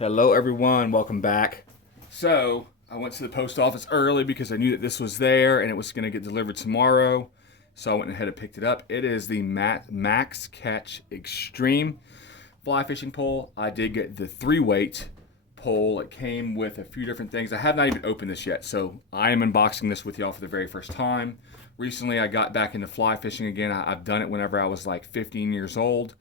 Hello everyone, welcome back. So, I went to the post office early because I knew that this was there and it was going to get delivered tomorrow. So I went ahead and picked it up. It is the Maxcatch Extreme fly fishing pole. I did get the 3-weight pole. It came with a few different things. I have not even opened this yet, so I am unboxing this with y'all for the very first time. Recently I got back into fly fishing again. I've done it whenever I was like 15 years old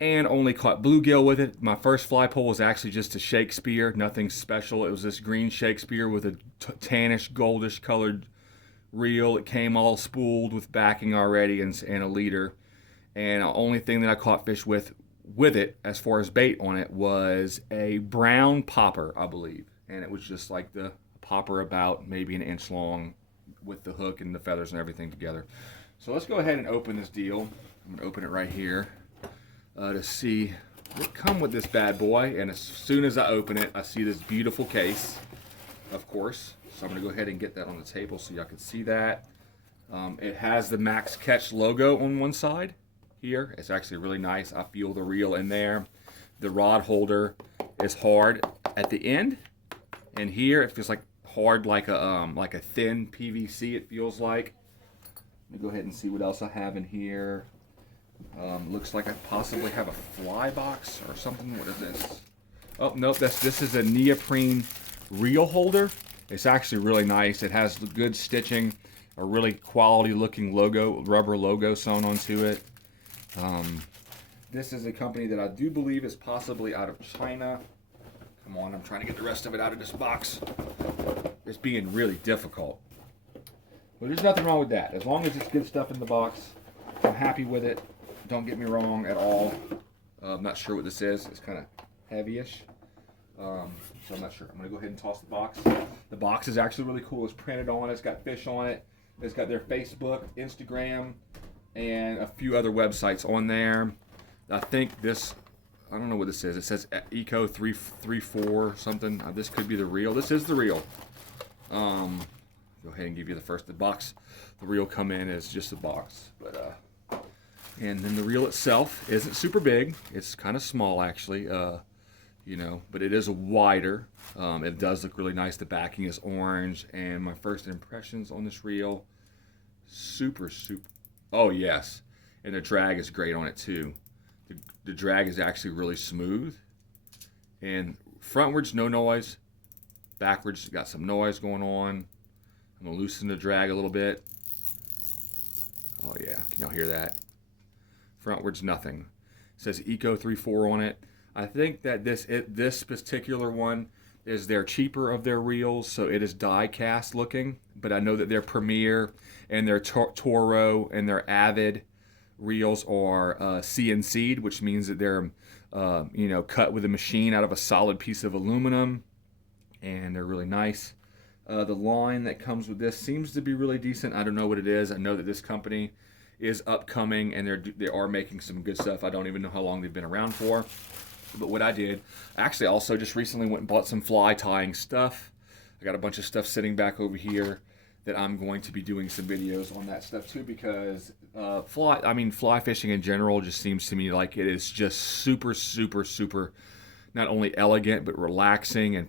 and only caught bluegill with it. My first fly pole was actually just a Shakespeare, nothing special. It was this green Shakespeare with a tannish, goldish colored reel. It came all spooled with backing already and a leader. And the only thing that I caught fish with it, as far as bait on it, was a brown popper, I believe. And it was just like the popper about maybe an inch long with the hook and the feathers and everything together. So let's go ahead and open this deal. I'm going to open it right here. To see what come with this bad boy, and as soon as I open it I see this beautiful case, of course, so I'm going to go ahead and get that on the table so y'all can see that. It has the Maxcatch logo on one side here. It's actually really nice. I feel the reel in there. The rod holder is hard at the end, and here it feels like hard, like a thin PVC it feels like. Let me go ahead and see what else I have in here. Looks like I possibly have a fly box or something. What is this? Oh, nope, this is a neoprene reel holder. It's actually really nice. It has good stitching, a really quality looking logo, rubber logo sewn onto it. This is a company that I do believe is possibly out of China. Come on, I'm trying to get the rest of it out of this box. It's being really difficult. But there's nothing wrong with that. As long as it's good stuff in the box, I'm happy with it. Don't get me wrong at all. I'm not sure what this is. It's kind of heavy-ish. So I'm not sure. I'm going to go ahead and toss the box. The box is actually really cool. It's printed on it. It's got fish on it. It's got their Facebook, Instagram, and a few other websites on there. I think this, I don't know what this is. It says Eco 334 something. This could be the reel. This is the reel. Go ahead and give you the box. The reel come in as just a box. And then the reel itself isn't super big. It's kind of small, actually, but it is wider. It does look really nice. The backing is orange, and my first impressions on this reel, super. Oh yes, and the drag is great on it too. The drag is actually really smooth, and frontwards no noise. Backwards got some noise going on. I'm gonna loosen the drag a little bit. Oh yeah, can y'all hear that? Frontwards nothing. It says Eco 34 on it. I think that this particular one is their cheaper of their reels, so it is die cast looking. But I know that their Premier and their Toro and their Avid reels are CNC'd, which means that they're cut with a machine out of a solid piece of aluminum, and they're really nice. The line that comes with this seems to be really decent. I don't know what it is. I know that this company is upcoming, and they are making some good stuff. I don't even know how long they've been around for. But what I did, actually also just recently went and bought some fly tying stuff. I got a bunch of stuff sitting back over here that I'm going to be doing some videos on that stuff too, because fly fishing in general just seems to me like it is just super not only elegant but relaxing and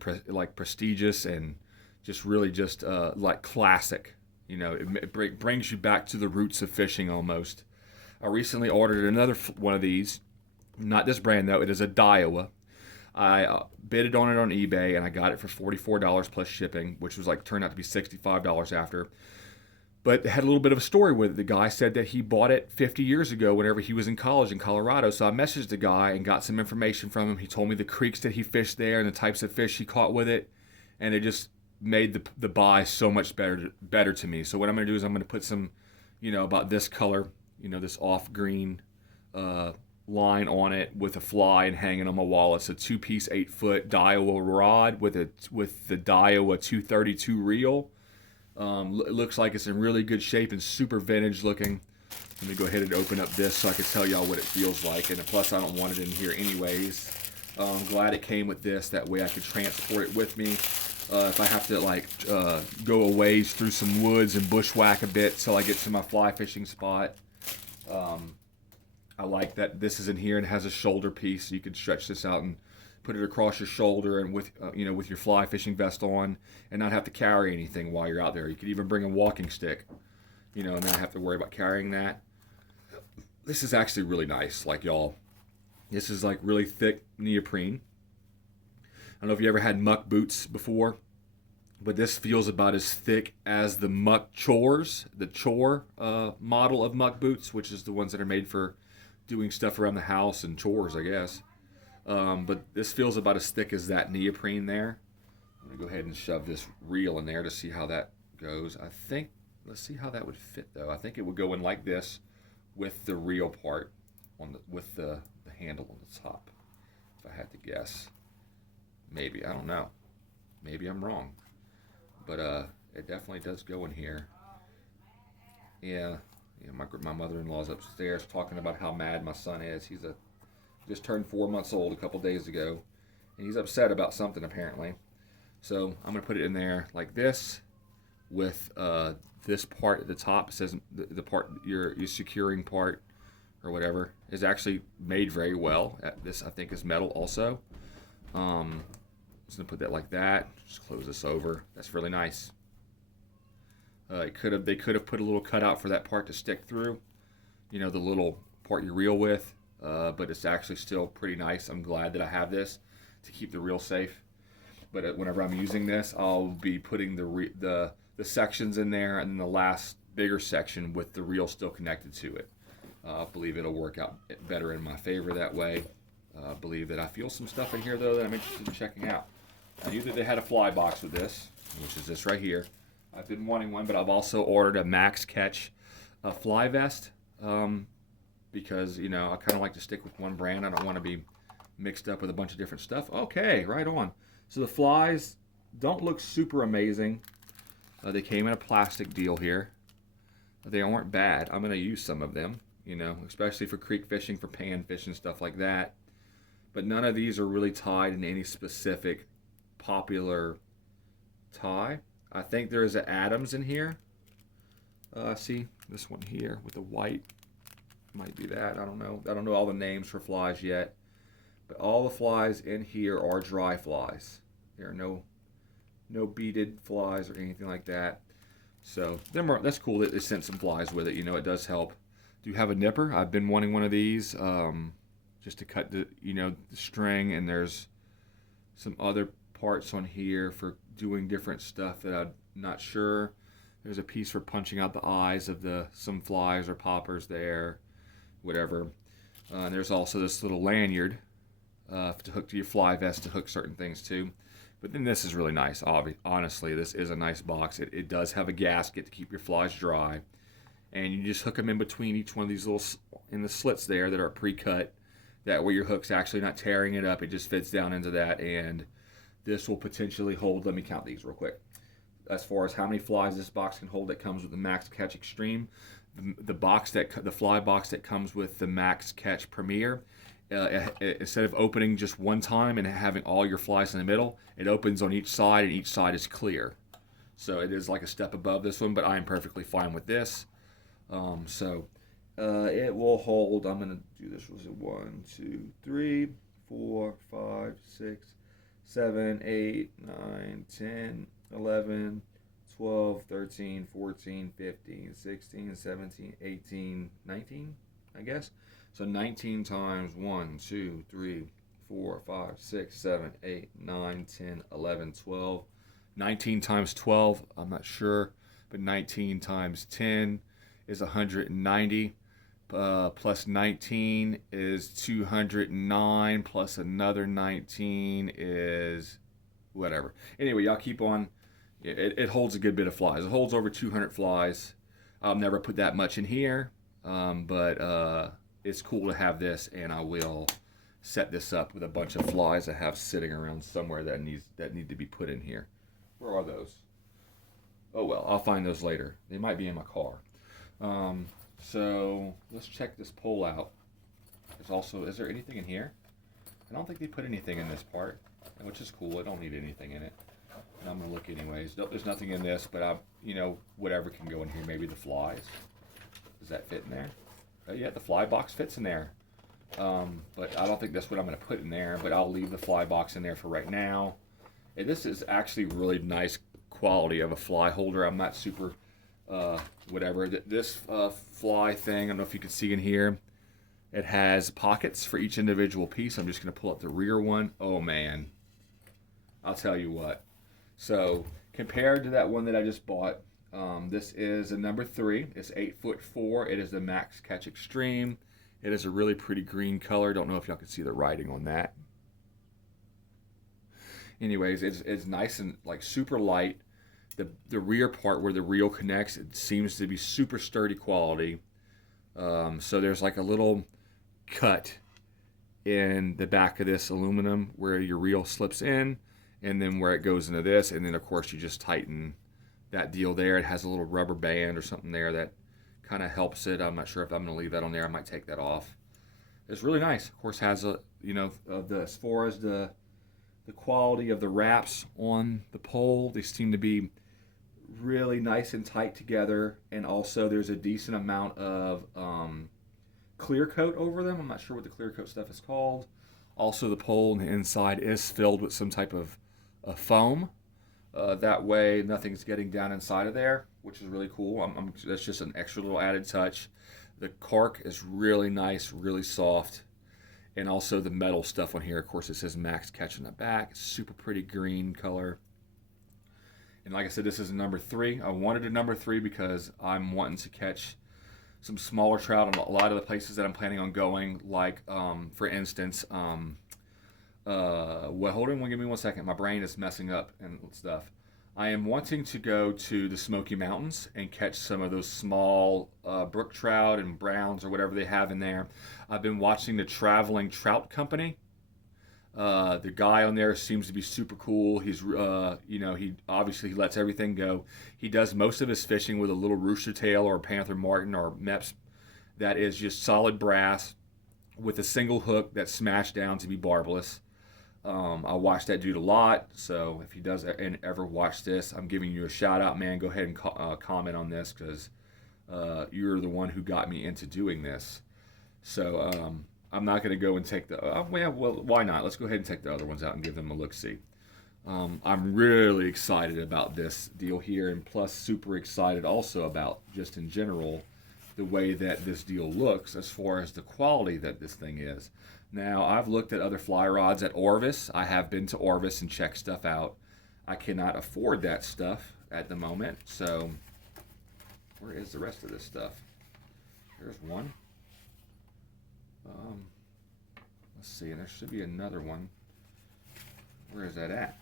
prestigious, and just really just like classic. It brings you back to the roots of fishing almost. I recently ordered another one of these. Not this brand though. It is a Daiwa. I bidded on it on eBay and I got it for $44 plus shipping, which was turned out to be $65 after. But it had a little bit of a story with it. The guy said that he bought it 50 years ago whenever he was in college in Colorado. So I messaged the guy and got some information from him. He told me the creeks that he fished there and the types of fish he caught with it. And it just made the buy so much better to me. So what I'm going to do is I'm going to put some, about this color, this off green line on it with a fly and hanging on my wall. It's a 2-piece 8-foot Daiwa rod with the Daiwa 232 reel. It looks like it's in really good shape and super vintage looking. Let me go ahead and open up this so I can tell y'all what it feels like. And plus I don't want it in here anyways. I'm glad it came with this. That way I could transport it with me. If I have to go a ways through some woods and bushwhack a bit till I get to my fly fishing spot. I like that this is in here and has a shoulder piece, so you can stretch this out and put it across your shoulder and with with your fly fishing vest on, and not have to carry anything while you're out there. You could even bring a walking stick, and not have to worry about carrying that. This is actually really nice. Like, y'all, this is like really thick neoprene. I don't know if you ever had muck boots before, but this feels about as thick as the muck chores, the chore model of muck boots, which is the ones that are made for doing stuff around the house and chores, I guess. But this feels about as thick as that neoprene there. I'm going to go ahead and shove this reel in there to see how that goes. Let's see how that would fit, though. I think it would go in like this with the reel part with the handle on the top, if I had to guess. Maybe, I don't know. Maybe I'm wrong. But it definitely does go in here. Yeah, my mother-in-law's upstairs talking about how mad my son is. He's just turned 4 months old a couple days ago, and he's upset about something apparently. So I'm gonna put it in there like this, with this part at the top. It says the part your securing part or whatever is actually made very well. This, I think, is metal also. Just gonna put that like that. Just close this over. That's really nice. They could have put a little cutout for that part to stick through, the little part you reel with. But it's actually still pretty nice. I'm glad that I have this to keep the reel safe. But whenever I'm using this, I'll be putting the sections in there, and then the last bigger section with the reel still connected to it. I believe it'll work out better in my favor that way. I believe that I feel some stuff in here, though, that I'm interested in checking out. I knew that they had a fly box with this, which is this right here. I've been wanting one, but I've also ordered a Maxcatch fly vest because, I kind of like to stick with one brand. I don't want to be mixed up with a bunch of different stuff. Okay, right on. So the flies don't look super amazing. They came in a plastic deal here. They aren't bad. I'm going to use some of them, especially for creek fishing, for pan fishing, stuff like that. But none of these are really tied in any specific popular tie. I think there is an Adams in here. See this one here with the white. Might be that. I don't know. I don't know all the names for flies yet. But all the flies in here are dry flies. There are no beaded flies or anything like that. So that's cool that they sent some flies with it. It does help. Do you have a nipper? I've been wanting one of these just to cut the string, and there's some other parts on here for doing different stuff that I'm not sure. There's a piece for punching out the eyes of some flies or poppers there, whatever. And there's also this little lanyard to hook to your fly vest to hook certain things to. But then this is really nice. Honestly, this is a nice box. It does have a gasket to keep your flies dry. And you just hook them in between each one of these in the slits there that are pre-cut. That way your hook's actually not tearing it up. It just fits down into that, and this will potentially hold, let me count these real quick. As far as how many flies this box can hold, that comes with the Maxcatch Extreme. The fly box that comes with the Maxcatch Premier, instead of opening just one time and having all your flies in the middle, it opens on each side, and each side is clear. So it is like a step above this one, but I am perfectly fine with this. It will hold, I'm going to do this, was it 1, 2, 3, 4, 5, 6, 7, 8, 9, 10, 11, 12, 13, 14, 15, 16, 17, 18, 19, I guess. So 19 times 1, 2, 3, 4, 5, 6, 7, 8, 9, 10, 11, 12. 19 times 12, I'm not sure, but 19 times 10 is 190. Plus 19 is 209, plus another 19 is whatever. Anyway, y'all keep on. It holds a good bit of flies. It holds over 200 flies. I'll never put that much in here, but it's cool to have this, and I will set this up with a bunch of flies I have sitting around somewhere that need to be put in here. Where are those? Oh well, I'll find those later. They might be in my car. So let's check this pole out. Is there anything in here? I don't think they put anything in this part, which is cool. I don't need anything in it. And I'm gonna look anyways. Nope, there's nothing in this, but whatever can go in here. Maybe the flies. Does that fit in there? Oh yeah, the fly box fits in there. But I don't think that's what I'm going to put in there, but I'll leave the fly box in there for right now. And this is actually really nice quality of a fly holder. I'm not super whatever. This fly thing, I don't know if you can see in here, it has pockets for each individual piece. I'm just going to pull up the rear one. Oh man, I'll tell you what. So compared to that one that I just bought, this is a number 3. It's 8'4". It is the Maxcatch Extreme. It is a really pretty green color. Don't know if y'all can see the writing on that. Anyways, it's nice and like super light. The rear part where the reel connects, it seems to be super sturdy quality. So there's like a little cut in the back of this aluminum where your reel slips in, and then where it goes into this, and then of course you just tighten that deal there. It has a little rubber band or something there that kind of helps it. I'm not sure if I'm going to leave that on there. I might take that off. It's really nice. Of course, has a as far as the quality of the wraps on the pole, they seem to be really nice and tight together, and also there's a decent amount of clear coat over them. I'm not sure what the clear coat stuff is called. Also, the pole on the inside is filled with some type of foam. That way nothing's getting down inside of there, which is really cool. That's just an extra little added touch. The cork is really nice, really soft. And also the metal stuff on here, of course, it says Maxcatch on the back. Super pretty green color. And like I said, this is a number 3. I wanted a number 3 because I'm wanting to catch some smaller trout in a lot of the places that I'm planning on going. Like, for instance, well, hold on, give me 1 second. My brain is messing up and stuff. I am wanting to go to the Smoky Mountains and catch some of those small brook trout and browns or whatever they have in there. I've been watching the Traveling Trout Company. The guy on there seems to be super cool. He's, he obviously he lets everything go. He does most of his fishing with a little rooster tail or panther martin or Mepps that is just solid brass with a single hook that's smashed down to be barbless. I watch that dude a lot, so if he does ever watch this, I'm giving you a shout out, man. Go ahead and comment on this because you're the one who got me into doing this. So I'm not going to go and take the well, why not? Let's go ahead and take the other ones out and give them a look-see. I'm really excited about this deal here, and plus super excited also about just in general the way that this deal looks as far as the quality that this thing is. Now, I've looked at other fly rods at Orvis. I have been to Orvis and checked stuff out. I cannot afford that stuff at the moment, so where is the rest of this stuff? Here's one. Let's see, and there should be another one. Where is that at?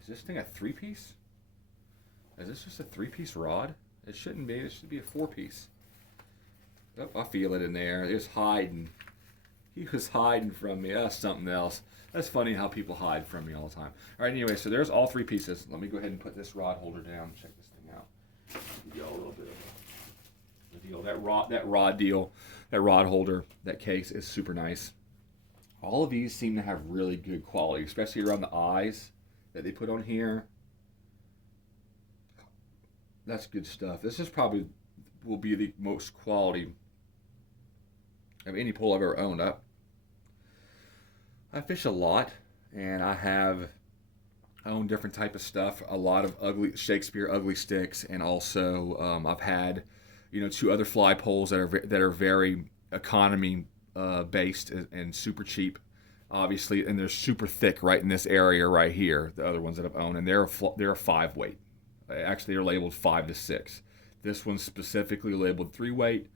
Is this thing a 3-piece? Is this just a 3-piece rod? It shouldn't be. It should be a 4-piece. Oh, I feel it in there. It was hiding. He was hiding from me. That's something else. That's funny how people hide from me all the time. All right, anyway, so there's all 3 pieces. Let me go ahead and put this rod holder down. Check this thing out. Give y'all a little bit of the deal. That rod holder, that case is super nice. All of these seem to have really good quality, especially around the eyes that they put on here. That's good stuff. This is probably will be the most quality of any pole I've ever owned. I fish a lot, and I own different type of stuff. A lot of Shakespeare ugly sticks, and also I've had 2 other fly poles that are very economy based and super cheap, obviously, and they're super thick right in this area right here. The other ones that I've owned, and they're a 5 weight. Actually, they're labeled 5 to 6. This one's specifically labeled 3 weight.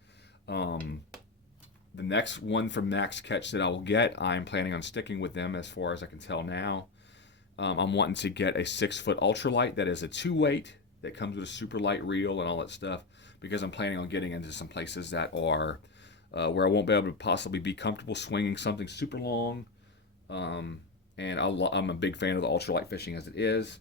The next one from Maxcatch that I will get, I'm planning on sticking with them as far as I can tell now. I'm wanting to get a 6-foot ultralight that is a 2 weight that comes with a super light reel and all that stuff, because I'm planning on getting into some places that are where I won't be able to possibly be comfortable swinging something super long. And I'm a big fan of the ultralight fishing as it is.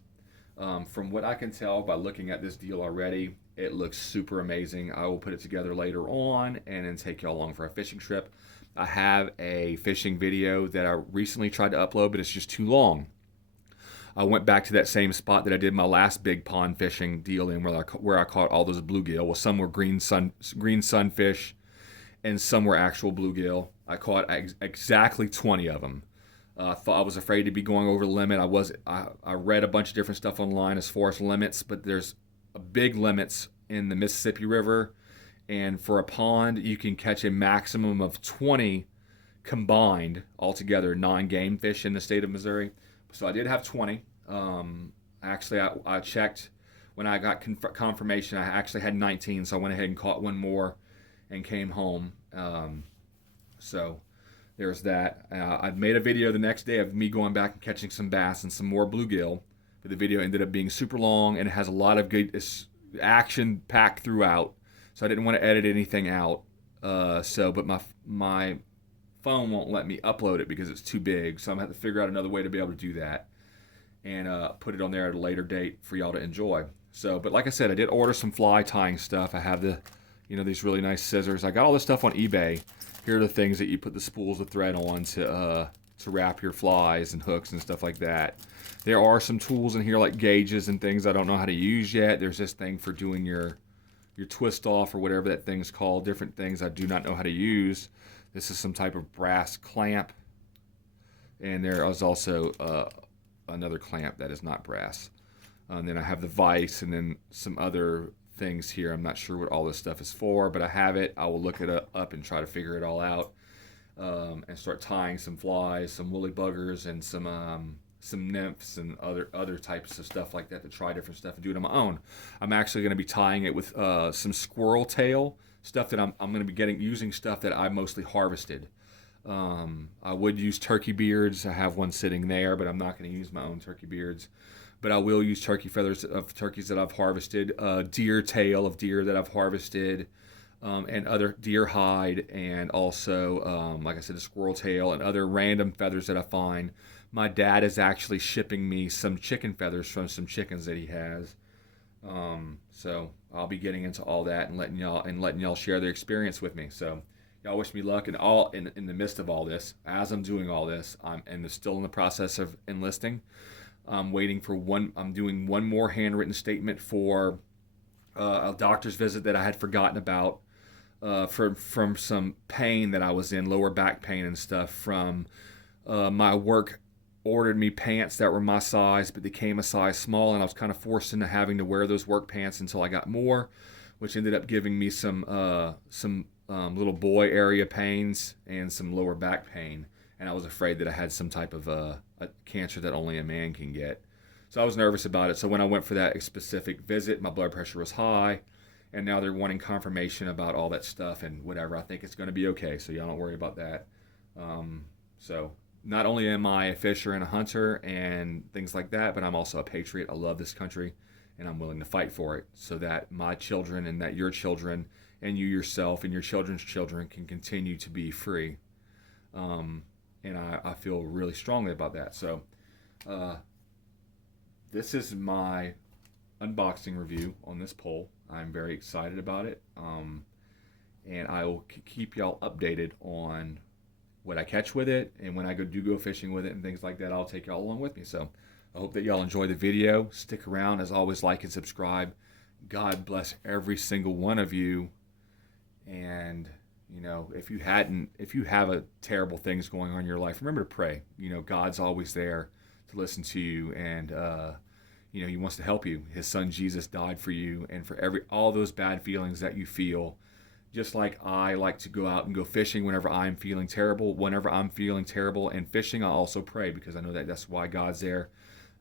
From what I can tell by looking at this deal already, it looks super amazing. I will put it together later on and then take y'all along for a fishing trip. I have a fishing video that I recently tried to upload, but it's just too long. I went back to that same spot that I did my last big pond fishing deal in, where I caught all those bluegill. Well, some were green sunfish, and some were actual bluegill. I caught exactly 20 of them. I was afraid to be going over the limit. I read a bunch of different stuff online as far as limits, but there's big limits in the Mississippi River, and for a pond, you can catch a maximum of 20 combined altogether non-game fish in the state of Missouri. So I did have 20. Actually, I checked when I got confirmation. I actually had 19, so I went ahead and caught one more and came home. So there's that. I made a video the next day of me going back and catching some bass and some more bluegill, but the video ended up being super long and it has a lot of good action packed throughout. So I didn't want to edit anything out. But my phone won't let me upload it because it's too big. So I'm gonna have to figure out another way to be able to do that and put it on there at a later date for y'all to enjoy. So, but like I said, I did order some fly tying stuff. I have these really nice scissors. I got all this stuff on eBay. Here are the things that you put the spools of thread on to wrap your flies and hooks and stuff like that. There are some tools in here like gauges and things I don't know how to use yet. There's this thing for doing your twist off or whatever that thing's called. Different things I do not know how to use. This is some type of brass clamp. And there is also another clamp that is not brass. And then I have the vise and then some other things here. I'm not sure what all this stuff is for, but I have it. I will look it up and try to figure it all out and start tying some flies, some woolly buggers, and some nymphs and other types of stuff like that to try different stuff and do it on my own. I'm actually going to be tying it with some squirrel tail stuff that I'm going to be using stuff that I mostly harvested. I would use turkey beards. I have one sitting there, but I'm not going to use my own turkey beards. But I will use turkey feathers of turkeys that I've harvested, deer tail of deer that I've harvested, and other deer hide, and also, like I said, a squirrel tail and other random feathers that I find. My dad is actually shipping me some chicken feathers from some chickens that he has. So I'll be getting into all that and letting y'all share their experience with me. So y'all wish me luck in the midst of all this. As I'm doing all this, I'm still in the process of enlisting. I'm waiting for I'm doing one more handwritten statement for a doctor's visit that I had forgotten about from some pain that I was in, lower back pain and stuff from my work. Ordered me pants that were my size, but they came a size small, and I was kind of forced into having to wear those work pants until I got more, which ended up giving me some little boy area pains and some lower back pain. And I was afraid that I had some type of a cancer that only a man can get. So I was nervous about it. So when I went for that specific visit, my blood pressure was high, and now they're wanting confirmation about all that stuff and whatever. I think it's going to be okay, so y'all don't worry about that. So not only am I a fisher and a hunter and things like that, but I'm also a patriot. I love this country, and I'm willing to fight for it so that my children and that your children and you yourself and your children's children can continue to be free. And I feel really strongly about that. So this is my unboxing review on this pole. I'm very excited about it. And I will keep y'all updated on what I catch with it, and when I go fishing with it and things like that, I'll take y'all along with me. So I hope that y'all enjoy the video. Stick around. As always, like and subscribe. God bless every single one of you. And if you have a terrible things going on in your life, remember to pray. God's always there to listen to you, and He wants to help you. His son Jesus died for you, and for all those bad feelings that you feel. Just like I like to go out and go fishing whenever I'm feeling terrible. Whenever I'm feeling terrible and fishing, I also pray, because I know that's why God's there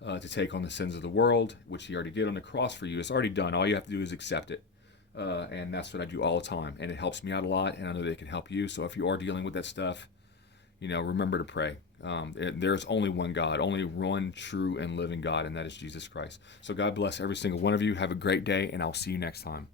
to take on the sins of the world, which He already did on the cross for you. It's already done. All you have to do is accept it. And that's what I do all the time. And it helps me out a lot, and I know that it can help you. So if you are dealing with that stuff, remember to pray. There's only one God, only one true and living God, and that is Jesus Christ. So God bless every single one of you. Have a great day, and I'll see you next time.